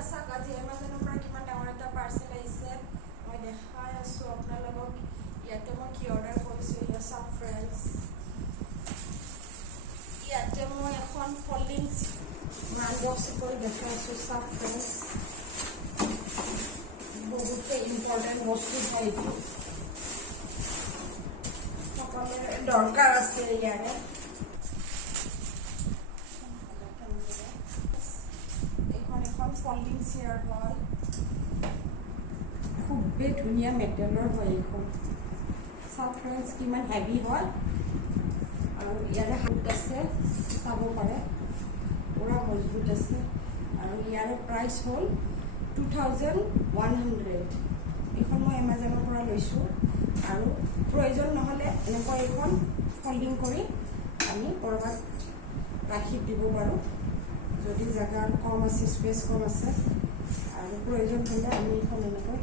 চাওক আজি এমাজনৰ পৰা কিমান ডাঙৰ এটা পাৰ্চেল আহিছে মই দেখাই আছোঁ আপোনালোকক ইয়াতে মই কি অৰ্ডাৰ কৰিছোঁ ইয়া চাওক ফ্ৰেণ্ডছ ইয়াতে মই এখন ফল্ডিং বক্স কৰি দেখাই আছোঁ চাওক ফ্ৰেণ্ডছ বহুতে ইম্পৰ্টেণ্ট বস্তু হয় এইটো সকলোৰে দৰকাৰ আছে ইয়াৰে ফল্ডিং চেয়াৰ হয় খুবেই ধুনীয়া মেটেৰিয়েলৰ হয় এইখন চাওক ফ্ৰেণ্ডছ কিমান হেভি হয় আৰু ইয়াৰে হাত আছে চাব পাৰে পুৰা মজবুত আছে আৰু ইয়াৰে প্ৰাইচ হ'ল 2100 এইখন মই এমাজনৰ পৰা লৈছোঁ আৰু প্ৰয়োজন নহ'লে এনেকুৱা এইখন ফল্ডিং কৰি আমি ক'ৰবাত ৰাখি দিব পাৰোঁ যদি জেগা কম আছে স্পেচ কম আছে আৰু প্ৰয়োজন হ'লে আমি এইখন এনেকৈ